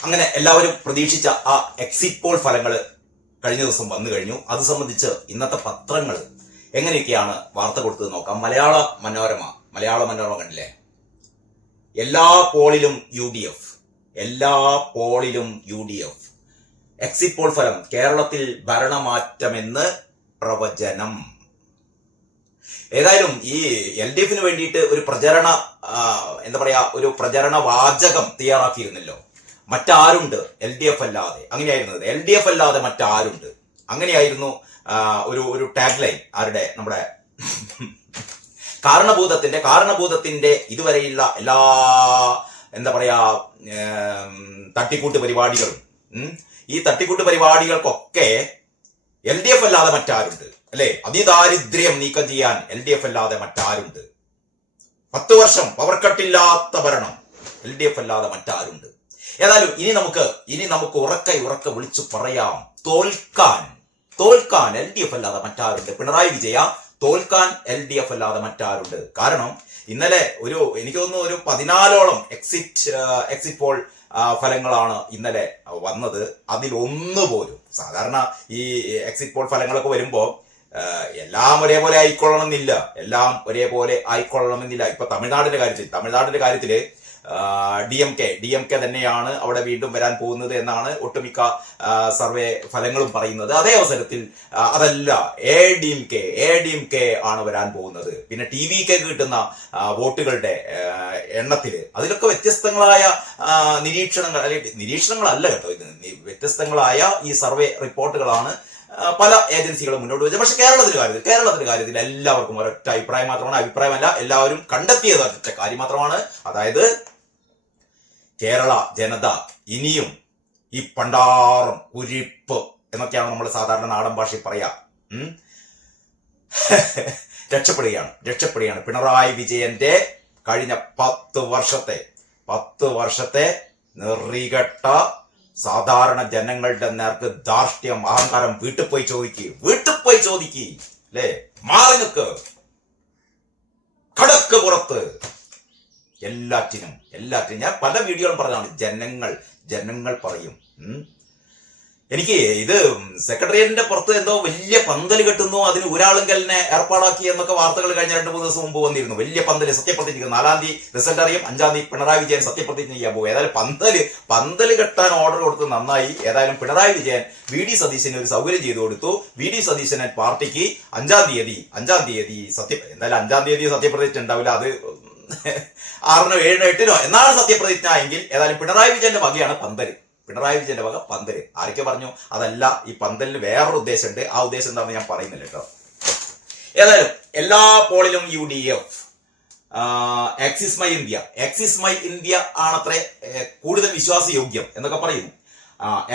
അങ്ങനെ എല്ലാവരും പ്രതീക്ഷിച്ച ആ എക്സിറ്റ് പോൾ ഫലങ്ങൾ കഴിഞ്ഞ ദിവസം വന്നു കഴിഞ്ഞു. അത് സംബന്ധിച്ച് ഇന്നത്തെ പത്രങ്ങൾ എങ്ങനെയൊക്കെയാണ് വാർത്ത കൊടുത്തത് നോക്കാം. മലയാള മനോരമ കണ്ടില്ലേ? എല്ലാ പോളിലും U D F. Exit poll ഫലം: കേരളത്തിൽ ഭരണമാറ്റമെന്ന് പ്രവചനം. ഏതായാലും ഈ LDF വേണ്ടിയിട്ട് ഒരു പ്രചരണ വാചകം തയ്യാറാക്കിയിരുന്നല്ലോ. മറ്റാരുണ്ട് LDF അല്ലാതെ? അങ്ങനെയായിരുന്നത്. LDF അല്ലാതെ മറ്റാരുണ്ട്? അങ്ങനെയായിരുന്നു ഒരു ടാഗ് ലൈൻ. ആരുടെ? നമ്മുടെ കാരണഭൂതത്തിന്റെ ഇതുവരെയുള്ള എല്ലാ തട്ടിക്കൂട്ട് പരിപാടികളും, ഈ തട്ടിക്കൂട്ട് പരിപാടികൾക്കൊക്കെ LDF അല്ലാതെ മറ്റാരുണ്ട് അല്ലെ? അതിദാരിദ്ര്യം നീക്കം ചെയ്യാൻ LDF അല്ലാതെ മറ്റാരുണ്ട്? 10 വർഷം പവർ കട്ടില്ലാത്ത ഭരണം, LDF അല്ലാതെ മറ്റാരുണ്ട്? ഏതായാലും ഇനി നമുക്ക് ഉറക്കെ വിളിച്ചു പറയാം, തോൽക്കാൻ LDF അല്ലാതെ മറ്റാരുണ്ട്? പിണറായി വിജയ, തോൽക്കാൻ LDF അല്ലാതെ മറ്റാരുണ്ട്? കാരണം ഇന്നലെ എനിക്ക് തോന്നുന്നു ഒരു 14ഓളം എക്സിറ്റ് പോൾ ഫലങ്ങളാണ് ഇന്നലെ വന്നത്. അതിലൊന്നുപോലും, സാധാരണ ഈ എക്സിറ്റ് പോൾ ഫലങ്ങളൊക്കെ വരുമ്പോൾ എല്ലാം ഒരേപോലെ ആയിക്കൊള്ളണമെന്നില്ല. ഇപ്പൊ തമിഴ്നാടിന്റെ കാര്യത്തില് DMK തന്നെയാണ് അവിടെ വീണ്ടും വരാൻ പോകുന്നത് എന്നാണ് ഒട്ടുമിക്ക സർവേ ഫലങ്ങളും പറയുന്നത്. അതേ അവസരത്തിൽ അതല്ല, ADMK ആണ് വരാൻ പോകുന്നത്. പിന്നെ TVK കിട്ടുന്ന വോട്ടുകളുടെ എണ്ണത്തില് അതിലൊക്കെ വ്യത്യസ്തങ്ങളായ നിരീക്ഷണങ്ങളല്ല കേട്ടോ, ഇത് വ്യത്യസ്തങ്ങളായ ഈ സർവേ റിപ്പോർട്ടുകളാണ് പല ഏജൻസികളും മുന്നോട്ട് വെച്ചത്. പക്ഷെ കേരളത്തിന്റെ കാര്യത്തിൽ എല്ലാവർക്കും ഒരൊറ്റ അഭിപ്രായം മാത്രമാണ്. അഭിപ്രായമല്ല, എല്ലാവരും കണ്ടെത്തിയത് ഒറ്റ കാര്യം മാത്രമാണ്. അതായത് കേരള ജനത ഇനിയും ഈ പണ്ടാറും കുരിപ്പ് എന്നൊക്കെയാണ് നമ്മൾ സാധാരണ നാടൻ ഭാഷയിൽ പറയാ, രക്ഷപ്പെടുകയാണ്. പിണറായി വിജയന്റെ കഴിഞ്ഞ 10 വർഷത്തെ നെറികെട്ട സാധാരണ ജനങ്ങളുടെ നേർക്ക് ധാർഷ്ട്യം, അഹങ്കാരം വീട്ടിൽ പോയി ചോദിക്ക് അല്ലേ? മാറി നിൽക്ക്, കടക്ക് പുറത്ത്. എല്ലാറ്റിനും ഞാൻ പല വീഡിയോകളും പറഞ്ഞതാണ്, ജനങ്ങൾ പറയും. എനിക്ക് ഇത് സെക്രട്ടേറിയറ്റിന്റെ പുറത്ത് എന്തോ വലിയ പന്തൽ കെട്ടുന്നു, അതിന് ഒരാളുങ്കലിനെ ഏർപ്പാടാക്കി എന്നൊക്കെ വാർത്തകൾ കഴിഞ്ഞ 2-3 ദിവസം മുമ്പ് വന്നിരുന്നു. വലിയ പന്തല് സത്യപ്രതിജ്ഞ 4-ാം തീയതി റിസൾട്ട് അറിയും, 5-ാം തീയതി പിണറായി വിജയൻ സത്യപ്രതിജ്ഞ ചെയ്യാൻ പോകും. ഏതായാലും പന്തല് കെട്ടാൻ ഓർഡർ കൊടുത്ത് നന്നായി. ഏതായാലും പിണറായി വിജയൻ VD സതീശന് ഒരു സൗകര്യം ചെയ്തു കൊടുത്തു. VD സതീശൻ പാർട്ടിക്ക് 5-ാം തീയതി എന്തായാലും 5-ാം തീയതി സത്യപ്രതിജ്ഞ ഉണ്ടാവില്ല, അത് 6-നോ 7-നോ 8-നോ എന്നാണ് സത്യപ്രതിജ്ഞ എങ്കിൽ ഏതായാലും പിണറായി വിജയന്റെ വകയാണ് പന്തല്. ആരൊക്കെ പറഞ്ഞു? അതല്ല, ഈ പന്തലിന് വേറൊരു ഉദ്ദേശമുണ്ട്. ആ ഉദ്ദേശം എന്താണെന്ന് ഞാൻ പറയുന്നില്ല കേട്ടോ. ഏതായാലും എല്ലാ പോളിലും UDF. ആക്സിസ് മൈ ഇന്ത്യ ആണത്രേ കൂടുതൽ വിശ്വാസയോഗ്യം എന്നൊക്കെ പറയുന്നു.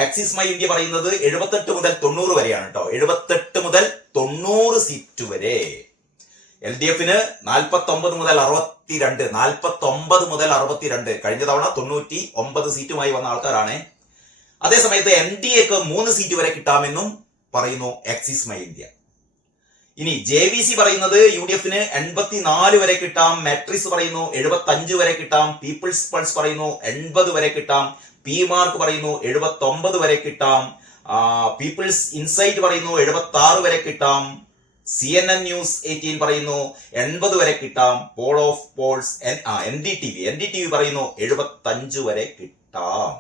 ആക്സിസ് മൈ ഇന്ത്യ പറയുന്നത് 78 മുതൽ 90 വരെയാണ് കേട്ടോ. 78 മുതൽ 90 സീറ്റ് വരെ. LDFന് 49 മുതൽ 62. കഴിഞ്ഞ തവണ 99 സീറ്റുമായി വന്ന ആൾക്കാരാണ്. അതേസമയത്ത് NDAക്ക് 3 സീറ്റ് വരെ കിട്ടാമെന്നും പറയുന്നു ആക്സിസ് മൈ ഇന്ത്യ. ഇനി JVC പറയുന്നത് UDFന് 84 വരെ കിട്ടാം. മാട്രിക്സ് പറയുന്നു 75 വരെ കിട്ടാം. പീപ്പിൾസ് പൾസ് പറയുന്നു 80 വരെ കിട്ടാം. PMark പറയുന്നു 79 വരെ കിട്ടാം. പീപ്പിൾസ് ഇൻസൈറ്റ് പറയുന്നു 76 വരെ കിട്ടാം. CNN ന്യൂസ് 18 പറയുന്നു 80 വരെ കിട്ടാം. പോൾ ഓഫ് പോൾസ് NDTV പറയുന്നു 75 വരെ കിട്ടാം.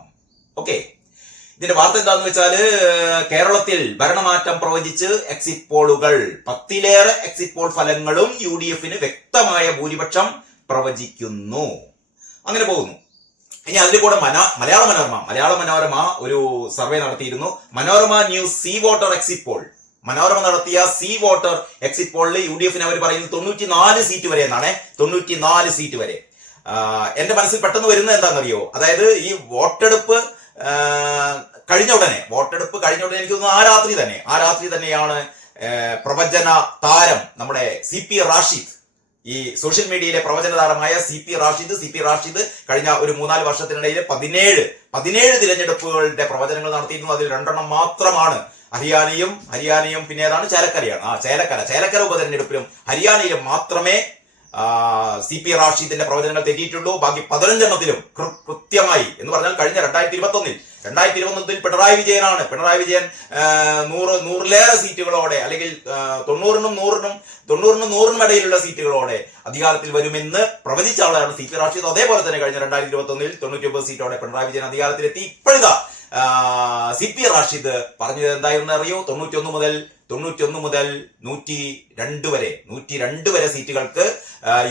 ഓക്കെ, ഇതിന്റെ വാർത്ത എന്താന്ന് വെച്ചാല്, കേരളത്തിൽ ഭരണമാറ്റം പ്രവചിച്ച് എക്സിറ്റ് പോളുകൾ. 10-ലേറെ എക്സിറ്റ് പോൾ ഫലങ്ങളും UDFന് വ്യക്തമായ ഭൂരിപക്ഷം പ്രവചിക്കുന്നു. അങ്ങനെ പോകുന്നു. ഇനി അതിൽ കൂടെ മലയാള മനോരമ ഒരു സർവേ നടത്തിയിരുന്നു. Manorama news C voter exit poll. Manorama നടത്തിയ സി വോട്ടർ എക്സിറ്റ് പോളിൽ UDFന് അവർ പറയുന്നത് 94 സീറ്റ് വരെ എന്നാണ്. 94 സീറ്റ് വരെ. എന്റെ മനസ്സിൽ പെട്ടെന്ന് വരുന്നത് എന്താണെന്നറിയോ? അതായത് ഈ വോട്ടെടുപ്പ് കഴിഞ്ഞ ഉടനെ എനിക്ക് തോന്നുന്നു ആ രാത്രി തന്നെയാണ് പ്രവചന താരം നമ്മുടെ CP റാഷിദ്, ഈ സോഷ്യൽ മീഡിയയിലെ പ്രവചന താരമായ CP റാഷിദ് കഴിഞ്ഞ ഒരു 3-4 വർഷത്തിനിടയിൽ 17 തിരഞ്ഞെടുപ്പുകളുടെ പ്രവചനങ്ങൾ നടത്തിയിരുന്നു. അതിൽ 2 മാത്രമാണ് ഹരിയാനയും പിന്നെ ഏതാണ് ചേലക്കര ഉപതെരഞ്ഞെടുപ്പിലും ഹരിയാനയിലും മാത്രമേ CP റാഷിദിന്റെ പ്രവചനങ്ങൾ തെറ്റിയിട്ടുള്ളൂ. ബാക്കി 15 കൃത്യമായി എന്ന് പറഞ്ഞാൽ കഴിഞ്ഞ 2021 പിണറായി വിജയനാണ്. പിണറായി വിജയൻ 100 സീറ്റുകളോടെ അല്ലെങ്കിൽ 90-100 ഇടയിലുള്ള സീറ്റുകളോടെ അധികാരത്തിൽ വരുമെന്ന് പ്രവചിച്ച ആളാണ് CP റാഷിദ്. അതേപോലെ തന്നെ കഴിഞ്ഞ 2021 99 സീറ്റോടെ പിണറായി വിജയൻ അധികാരത്തിലെത്തി. ഇപ്പോഴത്തെ CP റാഷിദ് പറഞ്ഞത് എന്തായിരുന്നു അറിയോ? 91 മുതൽ 102 വരെ സീറ്റുകൾക്ക്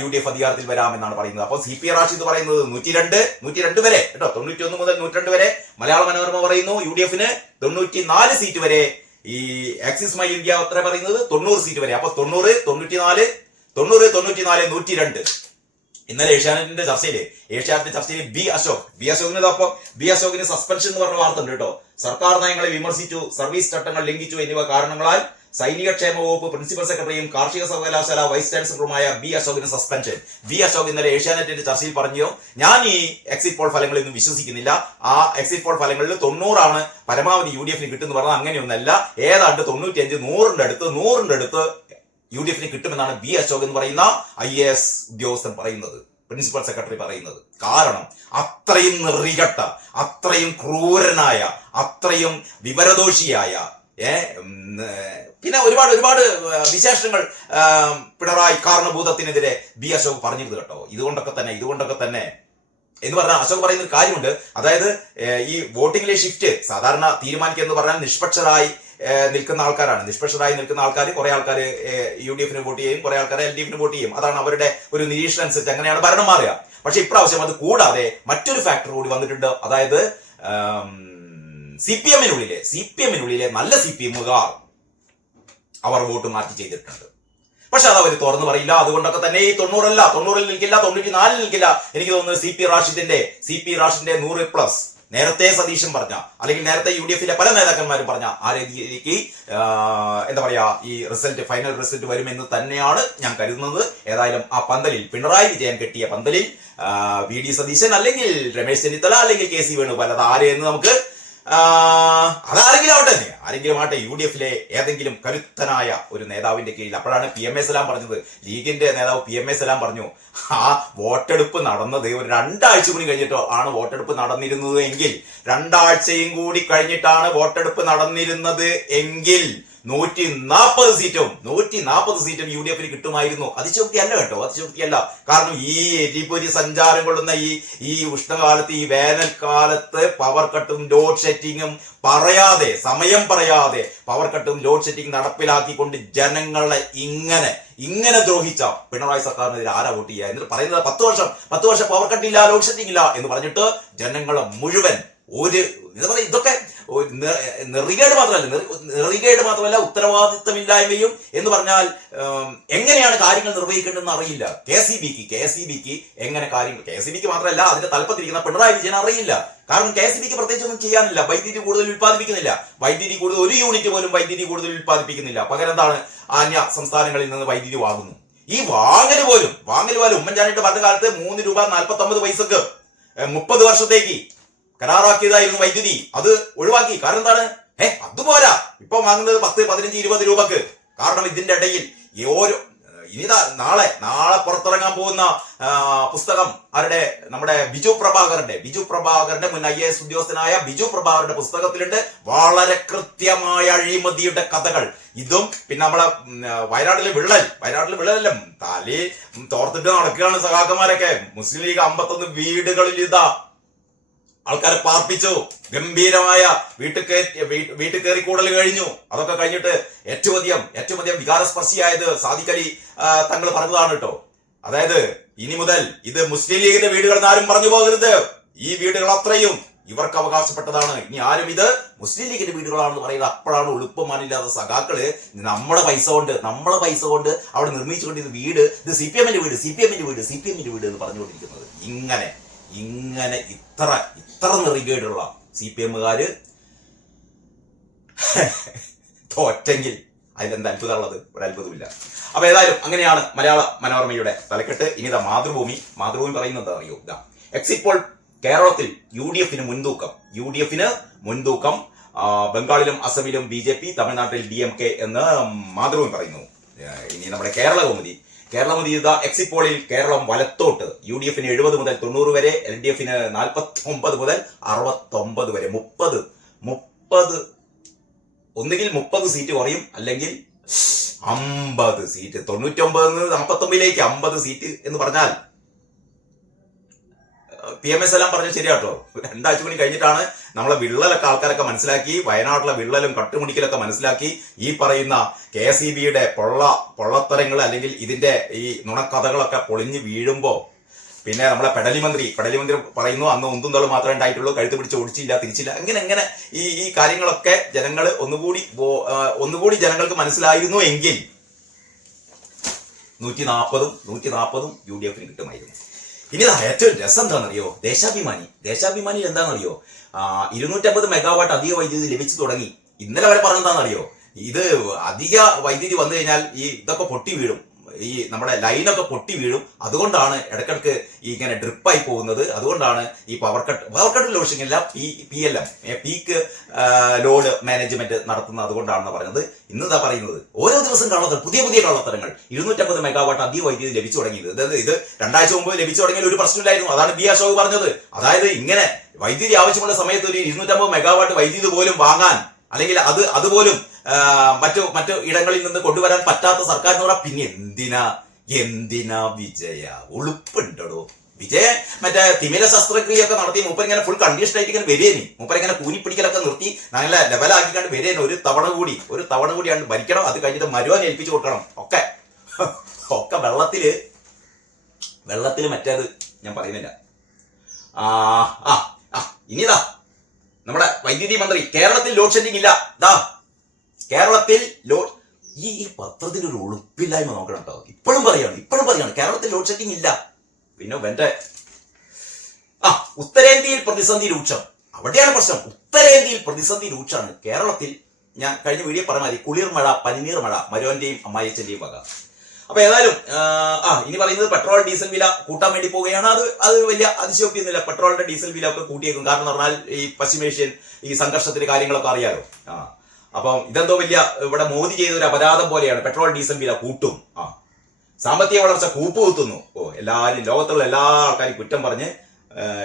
UDF അധികാരത്തിൽ വരാമെന്നാണ് പറയുന്നത്. അപ്പോൾ CP റാഷിദ് പറയുന്നത് 102 വരെ കേട്ടോ, 91 മുതൽ 102 വരെ. മലയാള മനോരമ പറയുന്നു UDFന് 94 സീറ്റ് വരെ. ഈ ആക്സിസ് മൈ ഇന്ത്യ അത്ര പറയുന്നത് 90 സീറ്റ് വരെ. അപ്പൊ 90, 94, 102. ഇന്നലെ ഏഷ്യാനെറ്റിന്റെ ചർച്ചയിൽ ബി അശോകിന് സസ്പെൻഷൻ എന്ന് പറഞ്ഞ വാർത്ത ഉണ്ട് കേട്ടോ. സർക്കാർ നയങ്ങളെ വിമർശിച്ചു, സർവീസ് ചട്ടങ്ങൾ ലംഘിച്ചു എന്നിവ കാരണങ്ങളാൽ സൈനിക ക്ഷേമ വകുപ്പ് പ്രിൻസിപ്പൽ സെക്രട്ടറിയും കാർഷിക സർവകലാശാല വൈസ് ചാൻസലറുമായ ബി അശോകിന് സസ്പെൻഷൻ. ബി അശോക് ഇന്നലെ ഏഷ്യാനെറ്റിന്റെ ചർച്ചയിൽ പറഞ്ഞു, ഞാൻ ഈ എക്സിറ്റ് പോൾ ഫലങ്ങളൊന്നും വിശ്വസിക്കുന്നില്ല. ആ എക്സിറ്റ് പോൾ ഫലങ്ങളിൽ 90 പരമാവധി UDFന് കിട്ടുമെന്ന് പറഞ്ഞാൽ അങ്ങനെയൊന്നല്ല. ഏതാണ്ട് 95, 100 അടുത്ത് UDFന് കിട്ടുമെന്നാണ് ബി അശോക് എന്ന് പറയുന്ന IAS ഉദ്യോഗസ്ഥൻ പറയുന്നത്, പ്രിൻസിപ്പൽ സെക്രട്ടറി പറയുന്നത്. കാരണം അത്രയും നെറികെട്ട, അത്രയും ക്രൂരനായ, അത്രയും വിവരദോഷിയായ പിന്നെ ഒരുപാട് വിശേഷങ്ങൾ പിണറായി കാരണഭൂതത്തിനെതിരെ ബി അശോക് പറഞ്ഞിരുന്നു കേട്ടോ. ഇതുകൊണ്ടൊക്കെ തന്നെ എന്ന് പറഞ്ഞാൽ അശോക് പറയുന്ന ഒരു കാര്യമുണ്ട്. അതായത് ഈ വോട്ടിംഗിലെ ഷിഫ്റ്റ് സാധാരണ തീരുമാനിക്കുക എന്ന് പറഞ്ഞാൽ നിഷ്പക്ഷരായി നിൽക്കുന്ന ആൾക്കാർ കുറെ ആൾക്കാർ UDFന് വോട്ട് ചെയ്യും, കുറെ ആൾക്കാർ LDFന് വോട്ട് ചെയ്യും. അതാണ് അവരുടെ ഒരു നിരീക്ഷണം അനുസരിച്ച് അങ്ങനെയാണ് ഭരണം മാറുക. പക്ഷെ ഇപ്രാവശ്യം അത് കൂടാതെ മറ്റൊരു ഫാക്ടർ കൂടി വന്നിട്ടുണ്ട്. അതായത് CPM-നുള്ളിലെ നല്ല CPM-കാർ അവർ വോട്ട് മാറ്റി ചെയ്തിട്ടുണ്ട്. പക്ഷെ അത് അവർ തുറന്നു പറയില്ല. അതുകൊണ്ടൊക്കെ തന്നെ ഈ 90 നിൽക്കില്ല, 94 നിൽക്കില്ല. എനിക്ക് തോന്നുന്നത് CP റാഷിദിന്റെ 100+, നേരത്തെ സതീശൻ പറഞ്ഞ, അല്ലെങ്കിൽ നേരത്തെ UDFിലെ പല നേതാക്കന്മാരും പറഞ്ഞ ആ രീതിയിലേക്ക് എന്താ പറയാ ഈ ഫൈനൽ റിസൾട്ട് വരുമെന്ന് തന്നെയാണ് ഞാൻ കരുതുന്നത്. ഏതായാലും ആ പന്തലിൽ, പിണറായി വിജയൻ കെട്ടിയ പന്തലിൽ VD സതീശൻ അല്ലെങ്കിൽ രമേശ് ചെന്നിത്തല അല്ലെങ്കിൽ KC വേണുഗോപാൽ, അത് ആരെയെന്ന് നമുക്ക് ആരെങ്കിലും ആട്ടെ UDFിലെ ഏതെങ്കിലും കരുത്തനായ ഒരു നേതാവിന്റെ കീഴിൽ. അപ്പോഴാണ് PMA സലാം പറഞ്ഞത്, ലീഗിന്റെ നേതാവ് PMA സലാം പറഞ്ഞു, ആ വോട്ടെടുപ്പ് നടന്നത് ഒരു 2 ആഴ്ച കൂടി കഴിഞ്ഞിട്ടോ ആണ് വോട്ടെടുപ്പ് നടന്നിരുന്നത് എങ്കിൽ 2 ആഴ്ചയും കൂടി കഴിഞ്ഞിട്ടാണ് വോട്ടെടുപ്പ് നടന്നിരുന്നത് എങ്കിൽ 140 സീറ്റും UDFിന് കിട്ടുമായിരുന്നു. അതിശോക്തിയല്ല കേട്ടോ, അതിശോക്തിയല്ല. കാരണം ഈ എരിപൊരി സഞ്ചാരം കൊള്ളുന്ന ഈ ഉഷ്ണകാലത്ത്, ഈ വേനൽക്കാലത്ത് പവർ കട്ടും ലോഡ് ഷെഡിങ്ങും സമയം പറയാതെ പവർ കട്ടും ലോഡ് ഷെഡിങ് നടപ്പിലാക്കിക്കൊണ്ട് ജനങ്ങളെ ഇങ്ങനെ ദ്രോഹിച്ച പിണറായി സർക്കാരിനെതിരെ ആരാ വോട്ട് ചെയ്യുക? എന്നിട്ട് പറയുന്നത് 10 വർഷം പവർ കട്ടില്ല, ലോഡ് ഷെഡിങ് ഇല്ല എന്ന് പറഞ്ഞിട്ട് ജനങ്ങളെ മുഴുവൻ ഇതൊക്കെ നെറികേട് മാത്രമല്ല ഉത്തരവാദിത്തമില്ലായ്മയും എന്ന് പറഞ്ഞാൽ എങ്ങനെയാണ് കാര്യങ്ങൾ നിർവഹിക്കേണ്ടതെന്ന് അറിയില്ല. KCBക്ക് എങ്ങനെ കാര്യങ്ങൾ, KCBക്ക് മാത്രമല്ല അതിന്റെ തലപ്പത്തിരിക്കുന്ന പിണറായി വിജയൻ അറിയില്ല. കാരണം KCBക്ക് പ്രത്യേകിച്ച് ഒന്നും ചെയ്യാനില്ല. വൈദ്യുതി കൂടുതൽ ഉത്പാദിപ്പിക്കുന്നില്ല. ഒരു യൂണിറ്റ് പോലും വൈദ്യുതി കൂടുതൽ ഉത്പാദിപ്പിക്കുന്നില്ല. പകരം എന്താണ്, അന്യ സംസ്ഥാനങ്ങളിൽ നിന്ന് വൈദ്യുതി വാങ്ങുന്നു. ഈ വാങ്ങൽ പോലും ഉമ്മൻചാണ്ടിയുടെ ഭരണകാലത്ത് 3 രൂപ 49 പൈസക്ക് 30 വർഷത്തേക്ക് കരാറാക്കിയതായിരുന്നു വൈദ്യുതി. അത് ഒഴിവാക്കി. കാരണം എന്താണ്, അതുപോരാ, ഇപ്പൊ വാങ്ങുന്നത് 10, 15, 20 രൂപക്ക്. കാരണം ഇതിന്റെ ഇടയിൽ നാളെ പുറത്തിറങ്ങാൻ പോകുന്ന പുസ്തകം നമ്മുടെ ബിജു പ്രഭാകരന്റെ മുൻ IAS ഉദ്യോഗസ്ഥനായ ബിജു പ്രഭാകരന്റെ പുസ്തകത്തിലുണ്ട് വളരെ കൃത്യമായ അഴിമതിയുടെ കഥകൾ. ഇതും പിന്നെ നമ്മളെ വയനാട്ടിലെ വിള്ളലെല്ലാം തലേ തോർത്തിട്ട് നടക്കുകയാണ് സഖാക്കന്മാരൊക്കെ. മുസ്ലിം ലീഗ് 51 വീടുകളിൽ ആൾക്കാരെ പാർപ്പിച്ചു. ഗംഭീരമായ വീട്ടിൽ കയറി കൂടൽ കഴിഞ്ഞു. അതൊക്കെ കഴിഞ്ഞിട്ട് ഏറ്റവും അധികം വികാരസ്പർശിയായത് സാദിഖ് അലി തങ്ങൾ പറഞ്ഞതാണ് കേട്ടോ. അതായത് ഇനി മുതൽ ഇത് മുസ്ലിം ലീഗിന്റെ വീടുകൾ ആരും പറഞ്ഞു പോകരുത്, ഈ വീടുകൾ അത്രയും ഇവർക്ക് അവകാശപ്പെട്ടതാണ്, ഇനി ആരും ഇത് മുസ്ലിം ലീഗിന്റെ വീടുകളാണെന്ന് പറയുന്നത്. അപ്പോഴാണ് എളുപ്പമാനില്ലാത്ത സഖാക്കള് നമ്മളെ പൈസ കൊണ്ട് അവിടെ നിർമ്മിച്ചുകൊണ്ട് വീട്, ഇത് CPM-ന്റെ വീട് എന്ന് പറഞ്ഞുകൊണ്ടിരിക്കുന്നത്. ഇങ്ങനെ ഇത്ര നെറികേടുള്ള CPM-കാര് തോറ്റെങ്കിൽ അതിലെന്ത് അത്ഭുതമുള്ളത്? ഒരു അത്ഭുതമില്ല. അപ്പൊ ഏതായാലും അങ്ങനെയാണ് മലയാള മനോരമയുടെ തലക്കെട്ട്. ഇനി മാതൃഭൂമി പറയുന്നത് അറിയോ? എക്സിറ്റ് പോൾ കേരളത്തിൽ UDFന് മുൻതൂക്കം, ബംഗാളിലും അസമിലും BJP, തമിഴ്നാട്ടിൽ DMK എന്ന് മാതൃഭൂമി പറയുന്നു. ഇനി നമ്മുടെ കേരള കേരളം ചെയ്ത എക്സിറ്റ് പോളിൽ കേരളം വലത്തോട്ട്. UDF 70 മുതൽ 90 വരെ, LDF 49 മുതൽ 69 വരെ. 30 ഒന്നുകിൽ 30 സീറ്റ് കുറയും, അല്ലെങ്കിൽ 50 സീറ്റ്. 99 49ലേക്ക് 50 സീറ്റ് എന്ന് പറഞ്ഞാൽ PMS എല്ലാം പറഞ്ഞ ശരിയാട്ടോ. 2 ആഴ്ച കൂടി കഴിഞ്ഞിട്ടാണ് നമ്മളെ വിള്ളലൊക്കെ ആൾക്കാരൊക്കെ മനസ്സിലാക്കി, വയനാട്ടിലെ വിള്ളലും കട്ടുമുടിക്കലൊക്കെ മനസ്സിലാക്കി, ഈ പറയുന്ന KSEBയുടെ പൊള്ളത്തരങ്ങൾ അല്ലെങ്കിൽ ഇതിന്റെ ഈ നുണക്കഥകളൊക്കെ പൊളിഞ്ഞ് വീഴുമ്പോ പിന്നെ നമ്മളെ പെടലി മന്ത്രി പറയുന്നു അന്ന് ഒന്നും തോളും മാത്രമേ ഉണ്ടായിട്ടുള്ളൂ, കഴുത്ത് പിടിച്ച് ഓടിച്ചില്ല, തിരിച്ചില്ല. അങ്ങനെ ഈ കാര്യങ്ങളൊക്കെ ജനങ്ങൾ ഒന്നുകൂടി ജനങ്ങൾക്ക് മനസ്സിലായിരുന്നു എങ്കിൽ 140 UDF കിട്ടുമായിരുന്നു. ഇനി ഏറ്റവും രസം എന്താണെന്നറിയോ? ദേശാഭിമാനി എന്താണെന്നറിയോ? 250 മെഗാവാട്ട് അധിക വൈദ്യുതി ലഭിച്ചു തുടങ്ങി. ഇന്നലെ വരെ പറഞ്ഞെന്താണെന്നറിയോ? ഇത് അധിക വൈദ്യുതി വന്നു കഴിഞ്ഞാൽ ഇതൊക്കെ പൊട്ടി വീഴും, ഈ നമ്മുടെ ലൈനൊക്കെ പൊട്ടി വീഴും. അതുകൊണ്ടാണ് ഇടയ്ക്കിടയ്ക്ക് ഇങ്ങനെ ഡ്രിപ്പായി പോകുന്നത്. അതുകൊണ്ടാണ് ഈ പവർ കട്ട് ലോഡിംഗ് അല്ല, PLM പീക്ക് ലോഡ് മാനേജ്മെന്റ് നടത്തുന്നത്. അതുകൊണ്ടാണെന്ന് പറയുന്നത്. ഇന്നിതാ പറയുന്നത് ഓരോ ദിവസം കള്ളത്തരം, പുതിയ കള്ളത്തരങ്ങൾ. 250 മെഗാവാട്ട് അധിക വൈദ്യുതി ലഭിച്ചു തുടങ്ങിയത്. അതായത് ഇത് 2 ആഴ്ച മുമ്പ് ലഭിച്ചു തുടങ്ങിയ ഒരു പ്രശ്നമില്ലായിരുന്നു. അതാണ് ബി അശോക് പറഞ്ഞത്. അതായത് ഇങ്ങനെ വൈദ്യുതി ആവശ്യമുള്ള സമയത്ത് ഒരു 250 മെഗാവാട്ട് വൈദ്യുതി പോലും വാങ്ങാൻ, അല്ലെങ്കിൽ അതുപോലും മറ്റു ഇടങ്ങളിൽ നിന്ന് കൊണ്ടുവരാൻ പറ്റാത്ത സർക്കാർ എന്ന് പറഞ്ഞാൽ പിന്നെ എന്തിനാ വിജയ? ഉളുപ്പുണ്ടോ വിജയ? മറ്റേ തിമിര ശസ്ത്രക്രിയൊക്കെ നടത്തി മൂപ്പർ ഇങ്ങനെ ഫുൾ കണ്ടീഷൻ ആയിട്ട് ഇങ്ങനെ വരേനി. മൂപ്പർ ഇങ്ങനെ കൂനിപ്പിടിക്കലൊക്കെ നിർത്തി നല്ല ലെവലാക്കിക്കാണ്ട് വരേനി. ഒരു തവണ കൂടിയാണ് ഭരിക്കണം. അത് കഴിഞ്ഞിട്ട് മരുവാൻ ഏൽപ്പിച്ചു കൊടുക്കണം. ഒക്കെ വെള്ളത്തില് മറ്റേത് ഞാൻ പറയുന്നില്ല. ഇനിതാ നമ്മുടെ വൈദ്യുതി മന്ത്രി, കേരളത്തിൽ ലോഡ് ഷെഡിംഗ് ഇല്ല. കേരളത്തിൽ ഈ പത്രത്തിൽ ഒരു ഉളുപ്പില്ലായ്മ നോക്കണം കേട്ടോ. ഇപ്പോഴും പറയാണ് കേരളത്തിൽ ലോഡ് ഷെഡിംഗ് ഇല്ല. പിന്നെ ഉത്തരേന്ത്യയിൽ പ്രതിസന്ധി രൂക്ഷം. അവിടെയാണ് പ്രശ്നം. ഉത്തരേന്ത്യയിൽ പ്രതിസന്ധി രൂക്ഷമാണ്. കേരളത്തിൽ ഞാൻ കഴിഞ്ഞ വീഡിയോ പറഞ്ഞ മാതിരി കുളിർ മഴ, പനിനീർ മഴ, മരുവന്റെയും അമ്മായിച്ചന്റെയും വക. അപ്പൊ ഏതായാലും ഇനി പറയുന്നത് പെട്രോൾ ഡീസൽ വില കൂട്ടാൻ വേണ്ടി പോവുകയാണ്. അത് വലിയ അതിശയോക്തിയൊന്നുമില്ല. പെട്രോളിന്റെ ഡീസൽ വില ഒക്കെ കൂട്ടിയേക്കും. കാരണം എന്ന് പറഞ്ഞാൽ ഈ പശ്ചിമേഷ്യൻ ഈ സംഘർഷത്തിന്റെ കാര്യങ്ങളൊക്കെ അറിയാലോ. അപ്പം ഇതെന്തോ വലിയ ഇവിടെ മോദി ചെയ്ത ഒരു അപരാധം പോലെയാണ്. പെട്രോൾ ഡീസൽ വില കൂട്ടും, സാമ്പത്തിക വളർച്ച കൂപ്പുകുത്തുന്നു. എല്ലാവരും ലോകത്തുള്ള എല്ലാ ആൾക്കാരും കുറ്റം പറഞ്ഞ്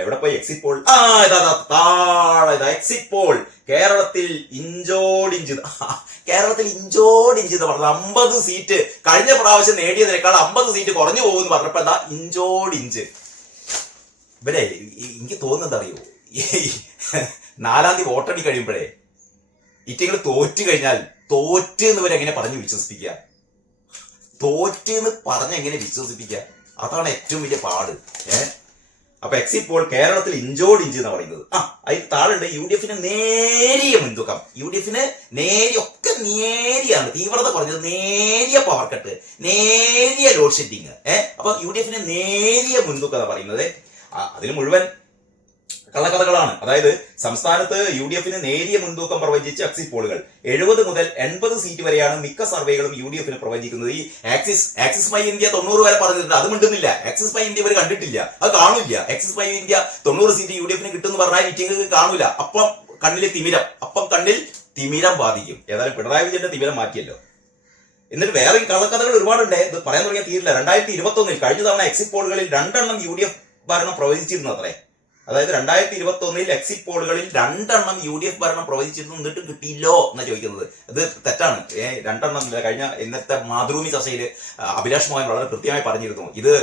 എവിടെ പോയി എക്സിറ്റ് പോൾ? എക്സിറ്റ് പോൾ കേരളത്തിൽ ഇഞ്ചോടിഞ്ച് എന്ന് പറഞ്ഞത് 50 സീറ്റ് കഴിഞ്ഞ പ്രാവശ്യം നേടിയതിനേക്കാൾ 50 സീറ്റ് കുറഞ്ഞു പോകുമെന്ന് പറഞ്ഞപ്പോ ഇഞ്ചോടിഞ്ച്. ഇവരെ എനിക്ക് തോന്നുന്നത് അറിയോ? 4-ാം തീയതി വോട്ടടി കഴിയുമ്പോഴേ ഇറ്റങ്ങൾ തോറ്റു കഴിഞ്ഞാൽ തോറ്റ് എന്ന് വരെ എങ്ങനെ പറഞ്ഞു വിശ്വസിപ്പിക്കുക? അതാണ് ഏറ്റവും വലിയ പാട്. അപ്പൊ എക്സിറ്റ് പോൾ കേരളത്തിൽ ഇഞ്ചോടിഞ്ച് എന്ന് പറയുന്നത്. അതിൽ താഴുണ്ട് UDF നേരിയ മുൻതൂക്കം. UDF നേരിയാണ്, തീവ്രത കുറഞ്ഞത്, നേരിയ പവർ കട്ട്, നേരിയ ലോഡ് ഷെഡിങ്. അപ്പൊ UDF നേരിയ മുൻതൂക്കം എന്ന് പറയുന്നത്. അതിൽ മുഴുവൻ കള്ളക്കഥകളാണ്. അതായത് സംസ്ഥാനത്ത് UDF നേരിയ മുൻതൂക്കം പ്രവചിച്ച എക്സിറ്റ് പോളുകൾ 70 മുതൽ 80 സീറ്റ് വരെയാണ് മിക്ക സർവേകളും UDF പ്രവചിക്കുന്നത്. ഈ ആക്സിസ് മൈ ഇന്ത്യ 90 വരെ പറഞ്ഞിട്ടുണ്ട്. അത് മിണ്ടുന്നില്ല. ആക്സിസ് മൈ ഇന്ത്യ ഇവർ കണ്ടിട്ടില്ല, അത് കാണില്ല. Axis my India 90 seat UDF കിട്ടുമെന്ന് പറഞ്ഞാൽ ഇറ്റിങ്ങൾക്ക് കാണൂല. അപ്പം കണ്ണിൽ തിമിരം ബാധിക്കും. ഏതായാലും പിണറായി വിജയന്റെ തിമിരം മാറ്റിയല്ലോ. എന്നിട്ട് വേറെ കള്ളക്കഥകൾ ഒരുപാടുണ്ട്. ഇത് പറയാൻ തുടങ്ങിയാൽ തീരില്ല. 2021 കഴിഞ്ഞ തവണ എക്സിറ്റ് പോളുകളിൽ 2 എണ്ണം UDF ഭരണം പ്രവചിച്ചിരുന്നു അത്രേ. അതായത് 2021 എക്സിറ്റ് പോളുകളിൽ 2 എണ്ണം UDF ഭരണം പ്രവചിച്ചിരുന്നു, എന്നിട്ടും കിട്ടിയില്ലോ എന്നാണ് ചോദിക്കുന്നത്. ഇത് തെറ്റാണ്. 2 എണ്ണം കഴിഞ്ഞ ഇന്നത്തെ മാതൃഭൂമി ചർച്ചയിൽ അഭിലാഷ് മോഹൻ വളരെ കൃത്യമായി പറഞ്ഞിരുന്നു. ഇത്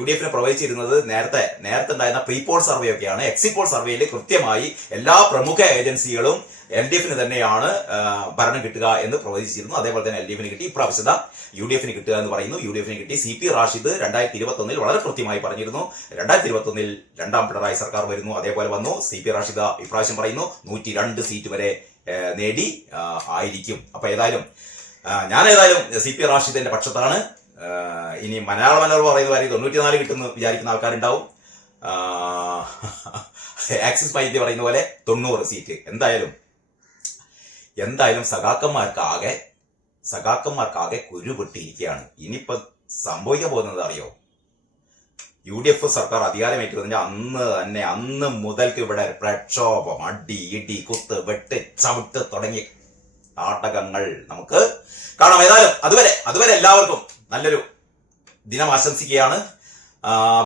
UDF പ്രവചിച്ചിരുന്നത് നേരത്തെ ഉണ്ടായിരുന്ന പ്രീ പോൾ സർവേ ഒക്കെയാണ്. എക്സിറ്റ് പോൾ സർവേയിൽ കൃത്യമായി എല്ലാ പ്രമുഖ ഏജൻസികളും LDF തന്നെയാണ് ഭരണം കിട്ടുക എന്ന് പ്രവചിച്ചിരുന്നു. അതേപോലെ തന്നെ LDF കിട്ടി. ഇപ്രാവശ്യത UDF കിട്ടുക എന്ന് പറയുന്നു. UDF കിട്ടി. CP റാഷിദ് 2021 വളരെ കൃത്യമായി പറഞ്ഞിരുന്നു 2021 രണ്ടാം പിണറായി സർക്കാർ വരുന്നു. അതേപോലെ വന്നു. CP റാഷിദ് ഇപ്രാവശ്യം പറയുന്നു 102 സീറ്റ് വരെ നേടി ആയിരിക്കും. അപ്പൊ ഞാൻ CP റാഷിദിന്റെ പക്ഷത്താണ്. ഇനി മലയാള മനോരമ പറയുന്ന കാര്യം 94 കിട്ടുമെന്ന് വിചാരിക്കുന്ന ആൾക്കാരുണ്ടാവും. ആക്സിസ് മൈ ഇന്ത്യ പറയുന്ന പോലെ 90 സീറ്റ്. എന്തായാലും സഖാക്കന്മാർക്കാകെ കുരുപൊട്ടിയിരിക്കുകയാണ്. ഇനിയിപ്പോ സംഭവിക്കാൻ പോകുന്നത് അറിയോ? UDF സർക്കാർ അധികാരമേറ്റുന്നതിന്റെ അന്ന് മുതൽക്ക് ഇവിടെ പ്രക്ഷോഭം, അടി, ഇടി, കുത്ത്, വെട്ട്, ചവിട്ട് തുടങ്ങിയ നാടകങ്ങൾ നമുക്ക് കാണാം. ഏതായാലും അതുവരെ എല്ലാവർക്കും നല്ലൊരു ദിനം ആശംസിക്കുകയാണ്.